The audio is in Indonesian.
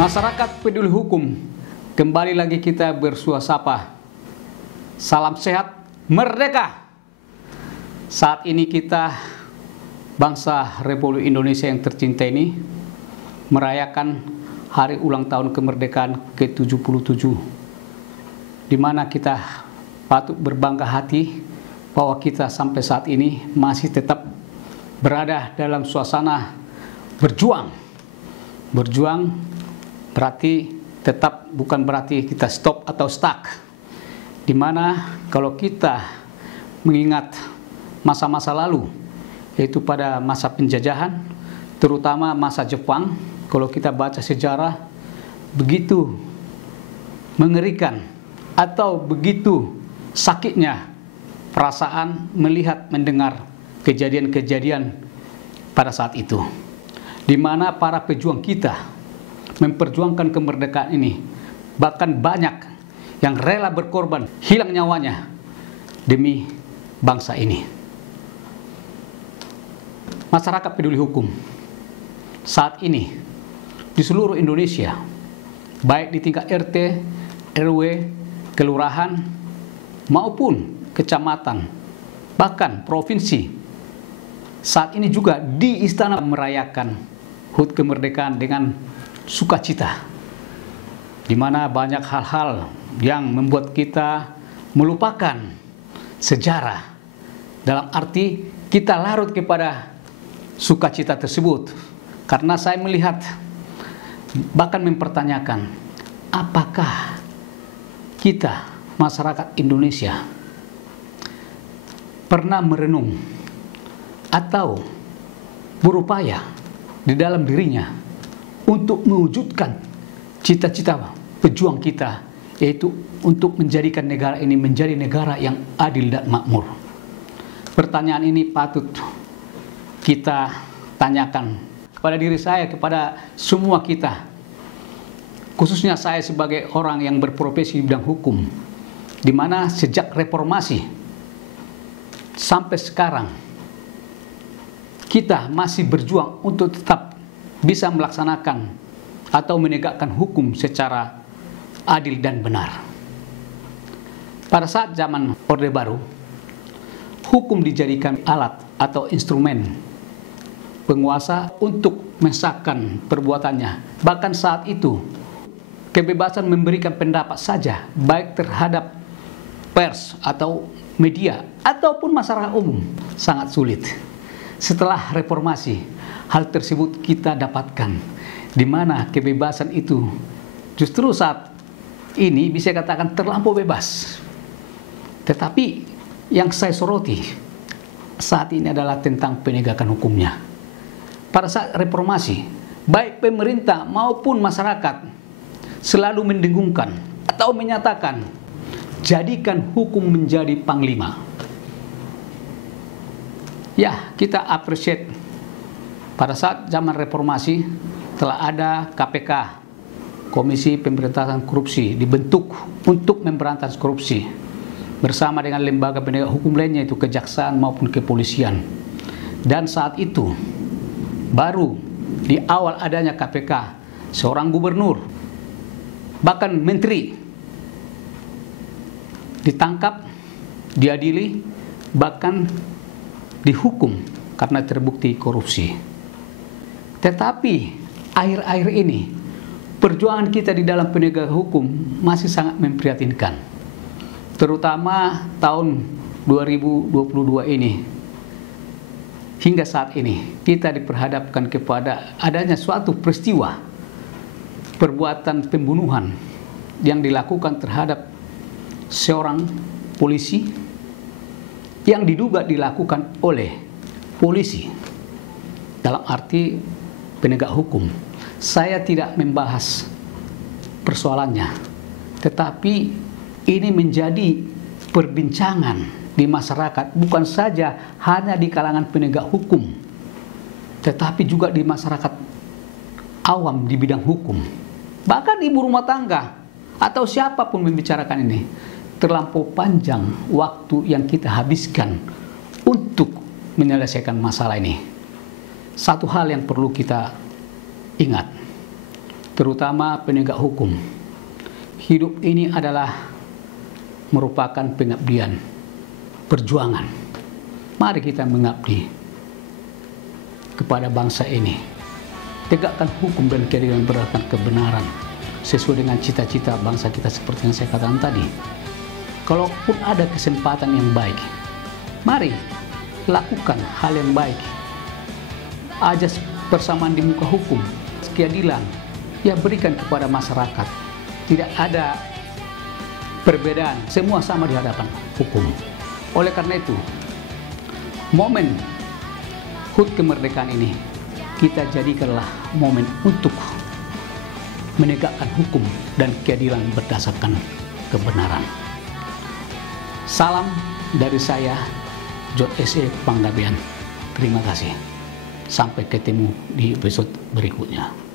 Masyarakat peduli hukum, kembali lagi kita bersuasapa. Salam sehat, merdeka! Saat ini kita, bangsa Republik Indonesia yang tercinta ini, merayakan hari ulang tahun kemerdekaan ke-77, di mana kita patut berbangga hati bahwa kita sampai saat ini masih tetap berada dalam suasana berjuang. Berjuang berarti tetap bukan berarti kita stop atau stuck. Dimana kalau kita mengingat masa-masa lalu, yaitu pada masa penjajahan, terutama masa Jepang, kalau kita baca sejarah, begitu mengerikan atau begitu sakitnya perasaan melihat mendengar kejadian-kejadian pada saat itu, di mana para pejuang kita memperjuangkan kemerdekaan ini, bahkan banyak yang rela berkorban, hilang nyawanya demi bangsa ini. Masyarakat peduli hukum saat ini di seluruh Indonesia, baik di tingkat RT, RW, kelurahan maupun kecamatan, bahkan provinsi, saat ini juga di istana merayakan HUT kemerdekaan dengan sukacita, di mana banyak hal-hal yang membuat kita melupakan sejarah, dalam arti kita larut kepada sukacita tersebut. Karena saya melihat, bahkan mempertanyakan, apakah kita masyarakat Indonesia pernah merenung atau berupaya di dalam dirinya untuk mewujudkan cita-cita pejuang kita, yaitu untuk menjadikan negara ini menjadi negara yang adil dan makmur. Pertanyaan ini patut kita tanyakan kepada diri saya, kepada semua kita, khususnya saya sebagai orang yang berprofesi di bidang hukum, di mana sejak reformasi sampai sekarang kita masih berjuang untuk tetap bisa melaksanakan atau menegakkan hukum secara adil dan benar. Pada saat zaman Orde Baru, hukum dijadikan alat atau instrumen penguasa untuk mensahkan perbuatannya. Bahkan saat itu, kebebasan memberikan pendapat saja, baik terhadap pers atau media ataupun masyarakat umum, sangat sulit. Setelah reformasi, hal tersebut kita dapatkan, di mana kebebasan itu justru saat ini bisa katakan terlampau bebas. Tetapi yang saya soroti saat ini adalah tentang penegakan hukumnya. Pada saat reformasi, baik pemerintah maupun masyarakat selalu mendengungkan atau menyatakan, jadikan hukum menjadi panglima. Ya, kita appreciate pada saat zaman reformasi telah ada KPK, Komisi Pemberantasan Korupsi, dibentuk untuk memberantas korupsi bersama dengan lembaga penegak hukum lainnya, itu kejaksaan maupun kepolisian. Dan saat itu baru di awal adanya KPK, seorang gubernur bahkan menteri ditangkap, diadili, bahkan dihukum karena terbukti korupsi. Tetapi akhir-akhir ini perjuangan kita di dalam penegakan hukum masih sangat memprihatinkan. Terutama tahun 2022 ini. Hingga saat ini kita diperhadapkan kepada adanya suatu peristiwa perbuatan pembunuhan yang dilakukan terhadap seorang polisi yang diduga dilakukan oleh polisi dalam arti penegak hukum. Saya tidak membahas persoalannya, tetapi ini menjadi perbincangan di masyarakat, bukan saja hanya di kalangan penegak hukum, tetapi juga di masyarakat awam di bidang hukum. Bahkan ibu rumah tangga atau siapapun membicarakan ini. Terlampau panjang waktu yang kita habiskan untuk menyelesaikan masalah ini. Satu hal yang perlu kita ingat, terutama penegak hukum. Hidup ini adalah merupakan pengabdian, perjuangan. Mari kita mengabdi kepada bangsa ini. Tegakkan hukum dan keadilan berdasarkan kebenaran sesuai dengan cita-cita bangsa kita seperti yang saya katakan tadi. Kalaupun ada kesempatan yang baik, mari lakukan hal yang baik. Ajas persamaan di muka hukum, keadilan, ya berikan kepada masyarakat. Tidak ada perbedaan, semua sama di hadapan hukum. Oleh karena itu, momen HUT kemerdekaan ini kita jadikanlah momen untuk menegakkan hukum dan keadilan berdasarkan kebenaran. Salam dari saya, John S.E. Panggabean. Terima kasih. Sampai ketemu di episode berikutnya.